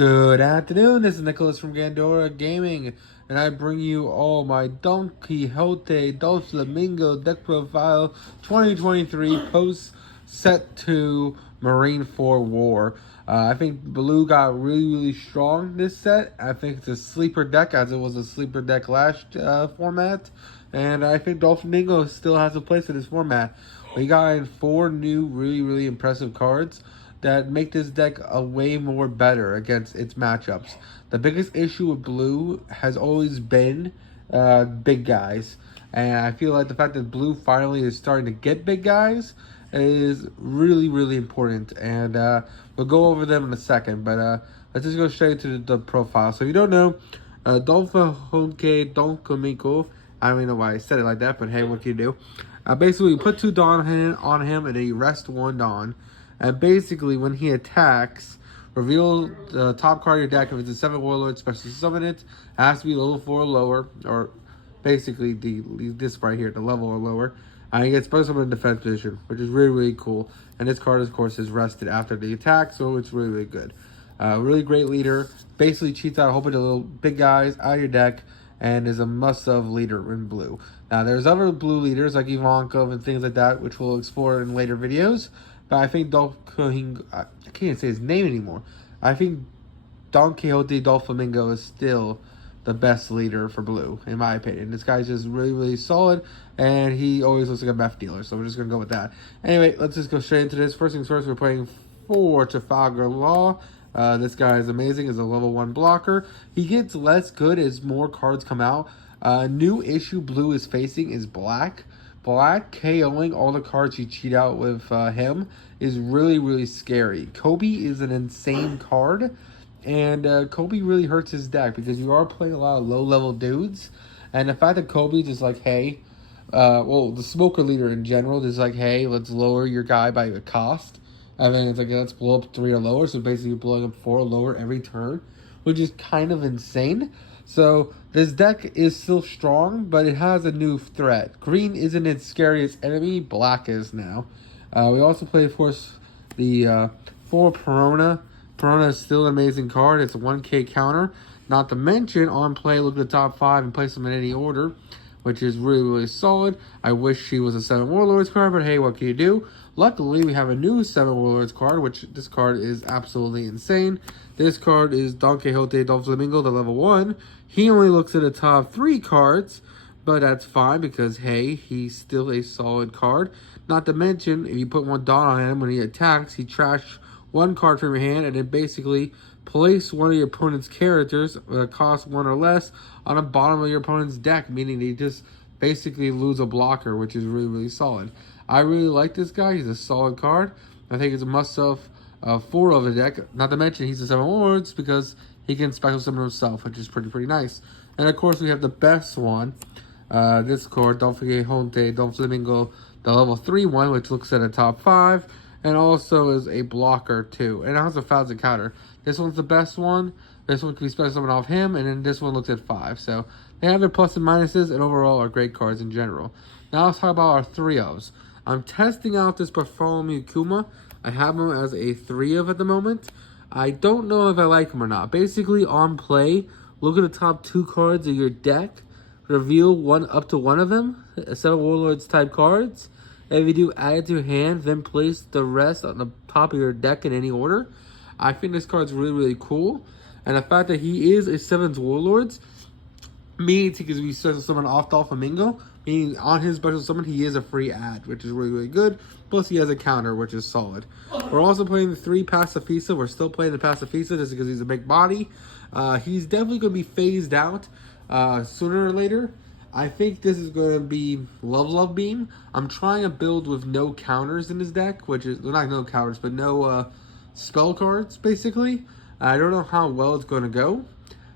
Good afternoon, this is Nicholas from Gandora Gaming, and I bring you all my Don Quixote Dolflamingo deck profile 2023 post set to Marine 4 War. I think Blue got really strong this set. I think it's a sleeper deck, as it was a sleeper deck last format, and I think Dolflamingo still has a place in this format. We got in 4 new really impressive cards that make this deck a way more better against its matchups. The biggest issue with Blue has always been big guys, and I feel like the fact that Blue finally is starting to get big guys is really important, and we'll go over them in a second, but let's just go straight into the profile. So if you don't know, Dolflamingo, I don't even know why I said it like that, but hey, what can you do? Basically, you put 2 Dawn on him, and then you rest 1 Dawn. And basically, when he attacks, reveal the top card of your deck. If it's a 7 Warlord, special summon it. It has to be level 4 or lower, or basically this right here, the level or lower. And he gets special summon in defense position, which is really cool. And this card, of course, is rested after the attack, so it's really good. Really great leader. Basically cheats out a whole bunch of little big guys out of your deck, and is a must-have leader in Blue. Now, there's other Blue leaders like Ivankov and things like that, which we'll explore in later videos. But I think I can't even say his name anymore. I think Don Quixote Dolflamingo is still the best leader for Blue, in my opinion. This guy's just really solid, and he always looks like a meth dealer, so we're just going to go with that. Anyway, let's just go straight into this. First things first, we're playing for Trafalgar Law. This guy is amazing. Is a level 1 blocker. He gets less good as more cards come out. New issue Blue is facing is Black. Black KOing all the cards you cheat out with him is really scary. Kobe is an insane card, and Kobe really hurts his deck because you are playing a lot of low-level dudes, and the fact that Kobe's just like, hey, well, the smoker leader in general is like, hey, let's lower your guy by a cost. I mean, it's like, let's blow up 3 or lower, so basically you're blowing up 4 or lower every turn, which is kind of insane. So this deck is still strong, but it has a new threat. Green isn't its scariest enemy. Black is now. We also play, of course, the 4 Perona. Perona is still an amazing card. It's a 1k counter. Not to mention, on play, look at the top 5 and place them in any order, which is really solid. I wish she was a 7 Warlords card, but hey, what can you do? Luckily, we have a new 7 Warlords card, which this card is absolutely insane. This card is Don Quixote Dolflamingo, the level 1. He only looks at the top 3 cards, but that's fine because, hey, he's still a solid card. Not to mention, if you put 1 Dawn on him when he attacks, he trash 1 card from your hand and then basically place one of your opponent's characters that cost 1 or less on the bottom of your opponent's deck, meaning they just basically lose a blocker, which is really solid. I really like this guy. He's a solid card. I think it's a must-have 4 of the deck. Not to mention, he's a 7 Warlords because he can special summon himself, which is pretty nice. And of course, we have the best one. This card, Dolflamingo, Dolflamingo, the level 3 one, which looks at a top 5, and also is a blocker too. And it has a 1,000 counter. This one's the best one. This one can be special summoned off him, and then this one looks at 5. So they have their plus and minuses, and overall are great cards in general. Now let's talk about our 3-ofs. I'm testing out this Bartholomew Kuma. I have him as a 3-of at the moment. I don't know if I like him or not. Basically, on play, look at the top 2 cards of your deck. Reveal up to 1 of them, 7 Warlords type cards. And if you do, add it to your hand, then place the rest on the top of your deck in any order. I think this card's really cool. And the fact that he is a 7 Warlords means he can be special summon off Dolflamingo. Meaning on his special summon, he is a free add, which is really good. Plus, he has a counter, which is solid. We're also playing the 3 Pacifista. We're still playing the Pacifista just because he's a big body. He's definitely going to be phased out sooner or later. I think this is going to be Love Beam. I'm trying to build with no counters in his deck, which is, well, not no counters, but no spell cards, basically. I don't know how well it's going to go,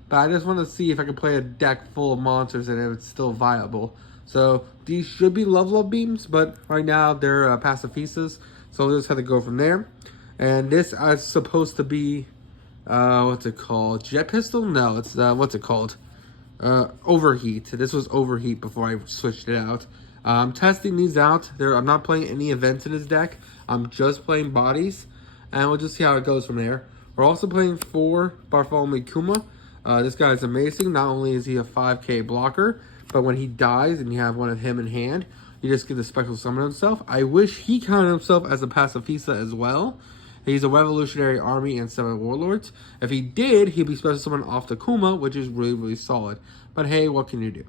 but I just want to see if I can play a deck full of monsters and if it's still viable. So these should be Love Beams, but right now they're Pacifistas, so we'll just have to go from there. And this is supposed to be, what's it called? Jet Pistol? No, it's, what's it called? Overheat. This was Overheat before I switched it out. I'm testing these out. I'm not playing any events in his deck. I'm just playing bodies, and we'll just see how it goes from there. We're also playing 4 Bartholomew Kuma. This guy is amazing. Not only is he a 5k blocker, but when he dies and you have one of him in hand, you just get the special summon himself. I wish he counted himself as a pacifista as well. He's a Revolutionary Army and 7 Warlords. If he did, he'd be special summon off the Kuma, which is really, really solid. But hey, what can you do?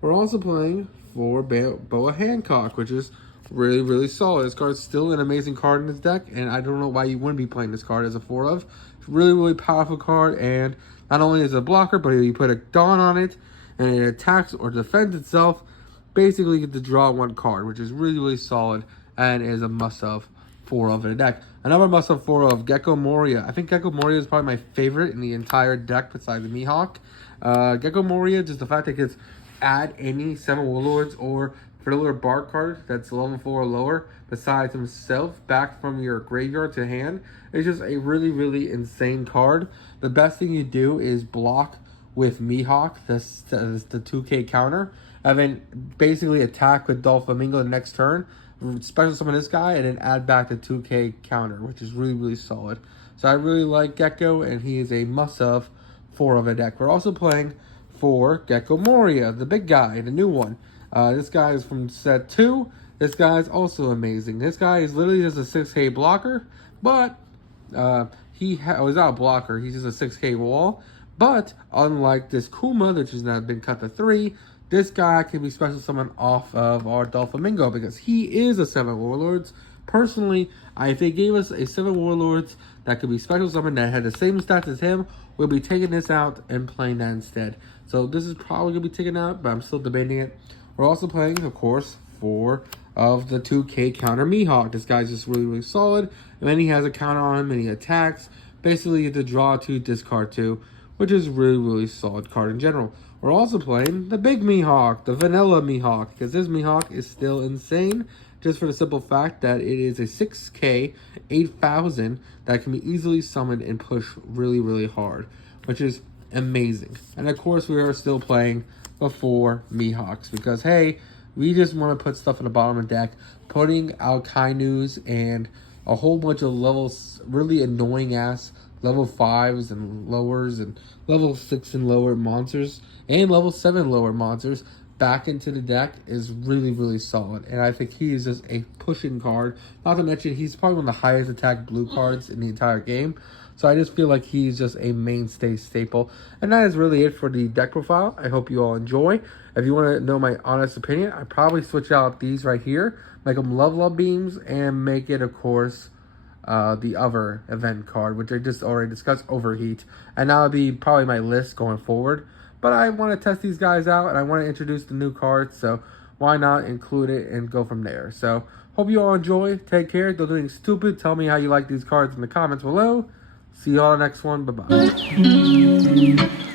We're also playing for Boa Hancock, which is really, really solid. This card's still an amazing card in this deck, and I don't know why you wouldn't be playing this card as a 4 of. It's a really, really powerful card, and not only is it a blocker, but if you put a Dawn on it, and it attacks or defends itself, basically you get to draw 1 card, which is really, really solid, and is a must-have 4 of in a deck. Another must-have 4 of Gecko Moria. I think Gecko Moria is probably my favorite in the entire deck besides the Mihawk. Gecko Moria, just the fact that it gets add any 7 Warlords or Fiddler Bard card that's level 4 or lower besides himself back from your graveyard to hand. It's just a really, really insane card. The best thing you do is block with Mihawk, the 2k counter, and then basically attack with Dolflamingo the next turn, special summon this guy, and then add back the 2k counter, which is really, really solid. So I really like Gecko, and he is a must-have 4 of a deck. We're also playing for Gecko Moria, the big guy, the new one. This guy is from set 2. This guy is also amazing. This guy is literally just a 6k blocker, but he's not a blocker. He's just a 6k wall. But unlike this Kuma, which has now been cut to 3, this guy can be special summoned off of our Dolflamingo because he is a 7 Warlords. Personally, if they gave us a 7 Warlords that could be special summoned that had the same stats as him, we'll be taking this out and playing that instead. So this is probably going to be taken out, but I'm still debating it. We're also playing, of course, 4 of the 2k counter Mihawk. This guy's just really, really solid. And then he has a counter on him and he attacks. Basically, you have to draw 2, discard 2, which is really, really solid card in general. We're also playing the big Mihawk, the vanilla Mihawk, because this Mihawk is still insane, just for the simple fact that it is a 6k 8,000 that can be easily summoned and pushed really, really hard, which is amazing. And of course, we are still playing the 4 Mihawks because, hey, we just want to put stuff in the bottom of the deck, putting out Kainus and a whole bunch of levels, really annoying ass level 5s and lowers and level 6 and lower monsters and level 7 lower monsters back into the deck is really, really solid. And I think he is just a pushing card. Not to mention, he's probably one of the highest attack blue cards in the entire game. So I just feel like he's just a mainstay staple. And that is really it for the deck profile. I hope you all enjoy. If you want to know my honest opinion, I'd probably switch out these right here, make them love beams, and make it, of course, the other event card, which I just already discussed, Overheat. And that would be probably my list going forward. But I want to test these guys out, and I want to introduce the new cards, so why not include it and go from there. So, hope you all enjoy. Take care. Don't do anything stupid. Tell me how you like these cards in the comments below. See you all next one. Bye-bye.